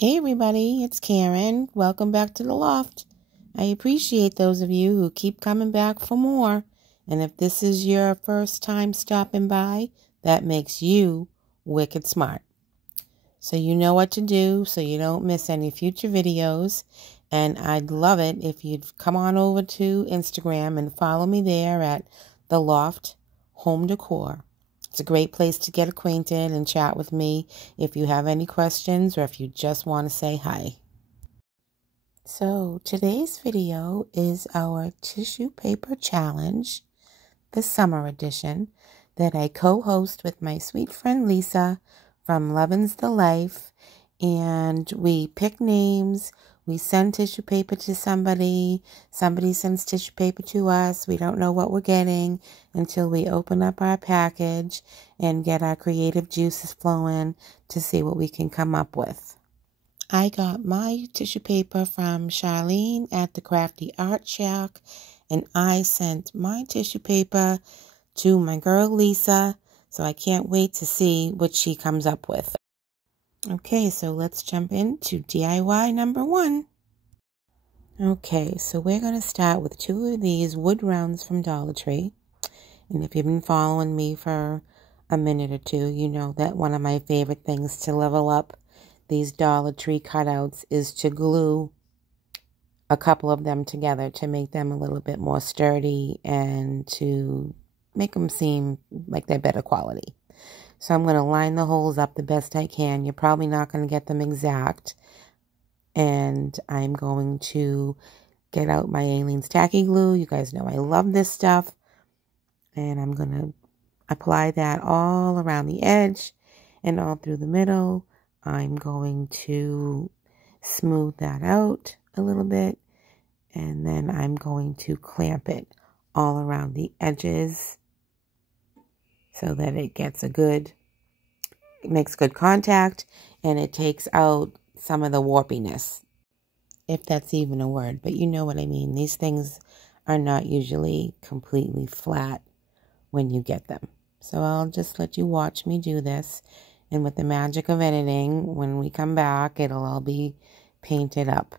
Hey everybody, it's Karen. Welcome back to the Loft. I appreciate those of you who keep coming back for more. And if this is your first time stopping by, that makes you wicked smart. So you know what to do so you don't miss any future videos. And I'd love it if you'd come on over to Instagram and follow me there at the Loft Home Decor. It's a great place to get acquainted and chat with me if you have any questions or if you just want to say hi. So today's video is our tissue paper challenge, the summer edition, that I co-host with my sweet friend Lisa from Lovin's the Life. And we pick names. We send tissue paper to somebody. Somebody sends tissue paper to us. We don't know what we're getting until we open up our package and get our creative juices flowing to see what we can come up with. I got my tissue paper from Charlene at the Crafty Art Shack, and I sent my tissue paper to my girl Lisa, so I can't wait to see what she comes up with. Okay, so let's jump into DIY number 1. Okay, so we're going to start with 2 of these wood rounds from Dollar Tree. And if you've been following me for a minute or two, you know that one of my favorite things to level up these Dollar Tree cutouts is to glue a couple of them together to make them a little bit more sturdy and to make them seem like they're better quality. So I'm going to line the holes up the best I can. You're probably not going to get them exact. And I'm going to get out my Aleene's Tacky Glue. You guys know I love this stuff. And I'm going to apply that all around the edge and all through the middle. I'm going to smooth that out a little bit. And then I'm going to clamp it all around the edges so that it gets it makes good contact, and it takes out some of the warpiness, if that's even a word, but you know what I mean. These things are not usually completely flat when you get them. So I'll just let you watch me do this, and with the magic of editing, when we come back, it'll all be painted up.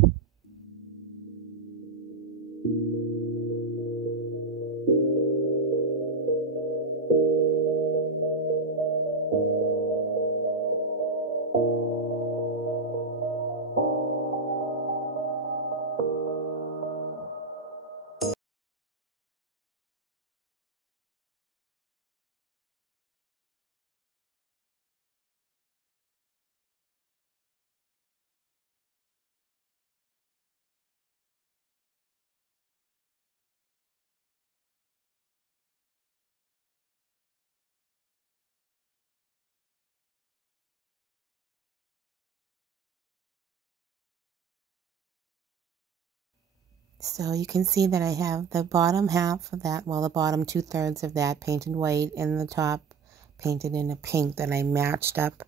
So you can see that I have the bottom half of that, well, the bottom 2/3 of that painted white, and the top painted in a pink that I matched up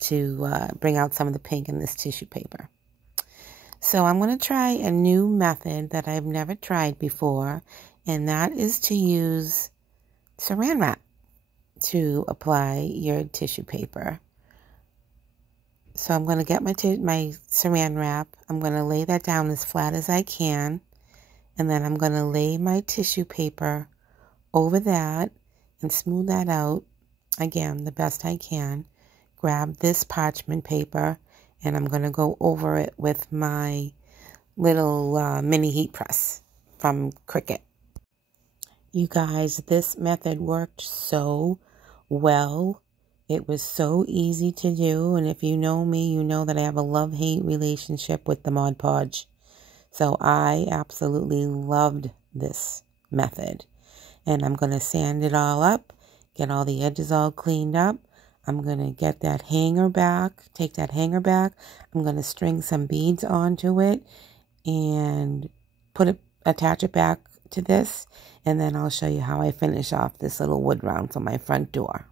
to bring out some of the pink in this tissue paper. So I'm going to try a new method that I've never tried before, and that is to use saran wrap to apply your tissue paper. So I'm going to get my saran wrap. I'm going to lay that down as flat as I can. And then I'm going to lay my tissue paper over that and smooth that out, again, the best I can. Grab this parchment paper, and I'm going to go over it with my little mini heat press from Cricut. You guys, this method worked so well. It was so easy to do, and if you know me, you know that I have a love-hate relationship with the Mod Podge. So I absolutely loved this method. And I'm going to sand it all up, get all the edges all cleaned up. I'm going to get that hanger back, take that hanger back. I'm going to string some beads onto it and attach it back to this. And then I'll show you how I finish off this little wood round for my front door.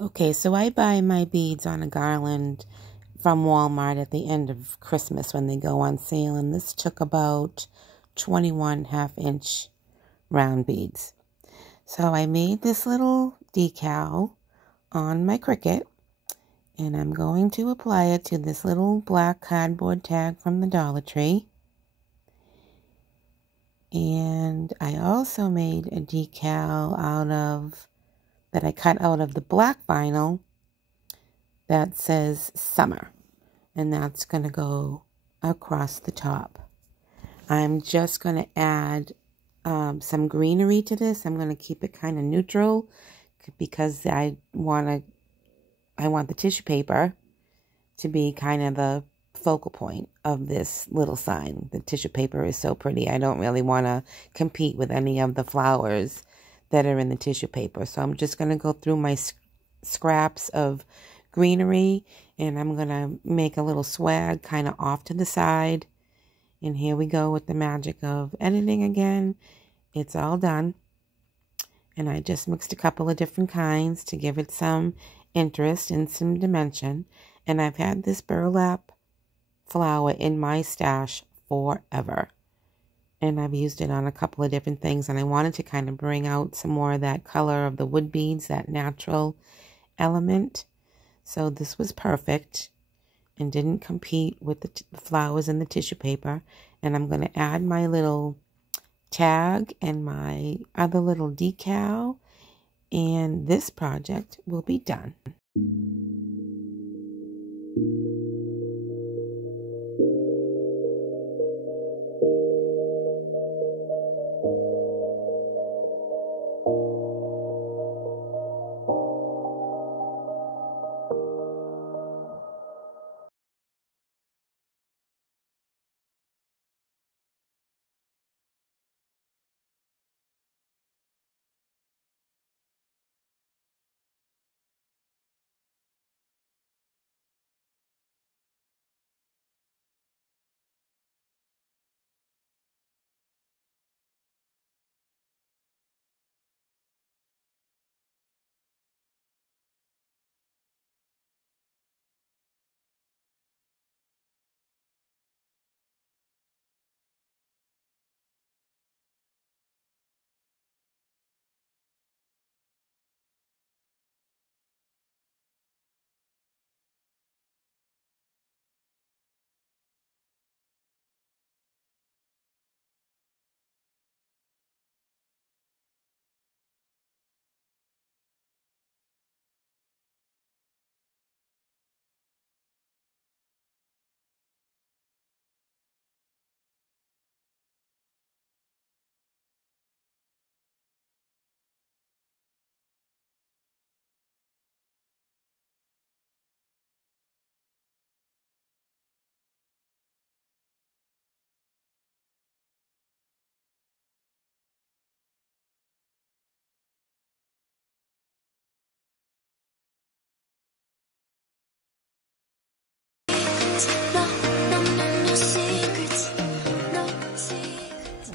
Okay, so I buy my beads on a garland from Walmart at the end of Christmas when they go on sale, and this took about 21 half-inch round beads. So I made this little decal on my Cricut, and I'm going to apply it to this little black cardboard tag from the Dollar Tree. And I also made a decal that I cut out of the black vinyl that says summer, and that's going to go across the top. I'm just going to add some greenery to this. I'm going to keep it kind of neutral because I want the tissue paper to be kind of the focal point of this little sign. The tissue paper is so pretty. I don't really want to compete with any of the flowers that are in the tissue paper. So I'm just going to go through my scraps of greenery, and I'm going to make a little swag kind of off to the side. And here we go with the magic of editing again. It's all done. And I just mixed a couple of different kinds to give it some interest and some dimension. And I've had this burlap flower in my stash forever. And I've used it on a couple of different things. And I wanted to kind of bring out some more of that color of the wood beads, that natural element. So this was perfect and didn't compete with the flowers and the tissue paper. And I'm going to add my little tag and my other little decal, and this project will be done.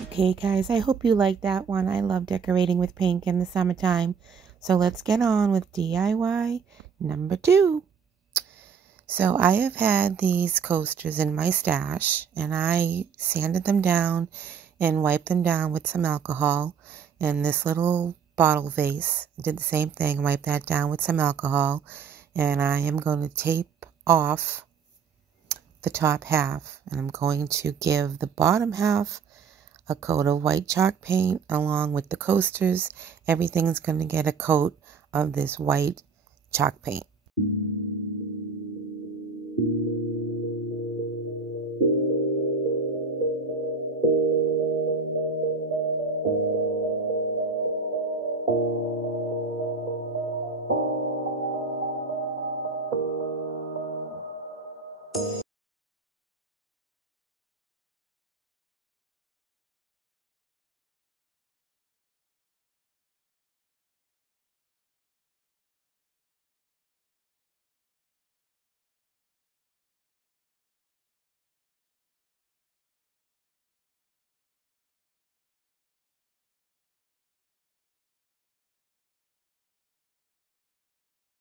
Okay, guys, I hope you liked that one. I love decorating with pink in the summertime. So let's get on with DIY number 2. So I have had these coasters in my stash, and I sanded them down and wiped them down with some alcohol. And this little bottle vase did the same thing, wipe that down with some alcohol. And I am going to tape off the top half, and I'm going to give the bottom half a coat of white chalk paint along with the coasters. Everything's going to get a coat of this white chalk paint.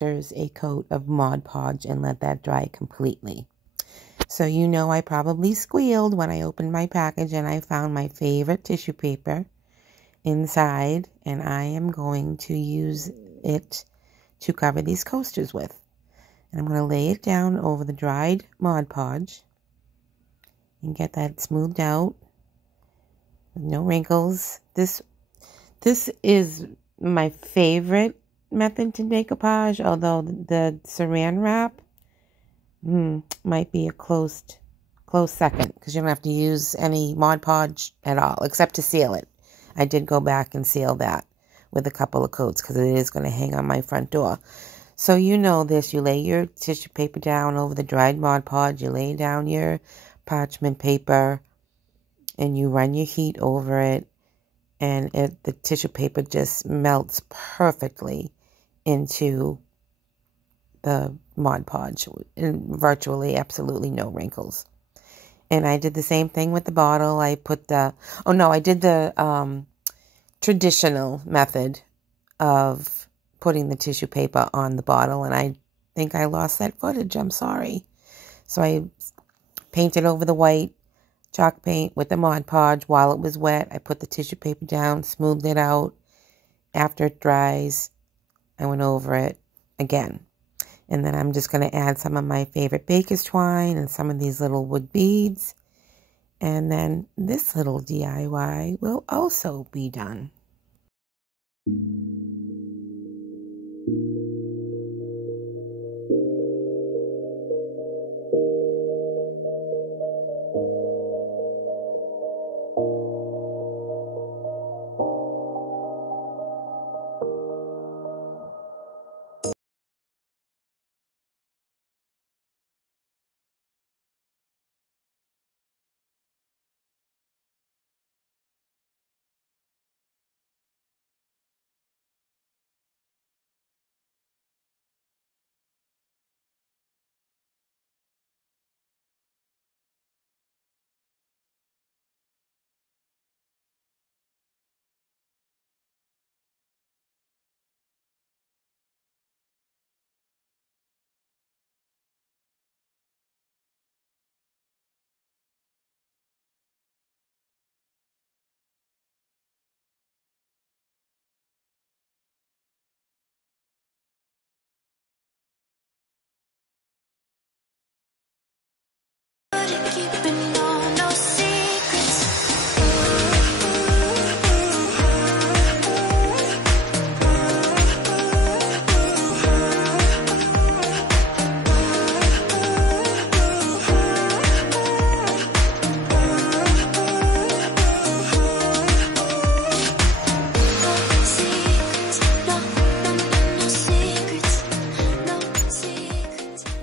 There's a coat of Mod Podge and let that dry completely. So you know I probably squealed when I opened my package and I found my favorite tissue paper inside, and I am going to use it to cover these coasters with. And I'm going to lay it down over the dried Mod Podge and get that smoothed out with no wrinkles. This is my favorite method to decoupage, although the saran wrap might be a close second, because you don't have to use any Mod Podge at all except to seal it. I did go back and seal that with a couple of coats because it is going to hang on my front door. So you know this, you lay your tissue paper down over the dried Mod Podge, you lay down your parchment paper, and you run your heat over it, and the tissue paper just melts perfectly into the Mod Podge, and virtually absolutely no wrinkles. And I did the same thing with the bottle. I put I did the traditional method of putting the tissue paper on the bottle, and I think I lost that footage. I'm sorry. So I painted over the white chalk paint with the Mod Podge while it was wet. I put the tissue paper down, smoothed it out. After it dries, I went over it again. And then I'm just going to add some of my favorite baker's twine and some of these little wood beads. And then this little DIY will also be done.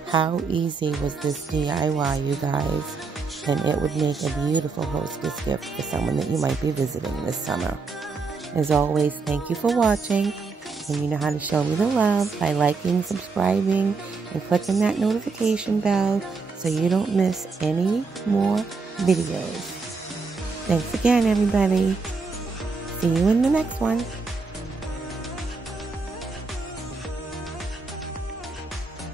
How easy was this DIY, you guys? And it would make a beautiful hostess gift for someone that you might be visiting this summer. As always, thank you for watching. And you know how to show me the love by liking, subscribing, and clicking that notification bell so you don't miss any more videos. Thanks again, everybody. See you in the next one.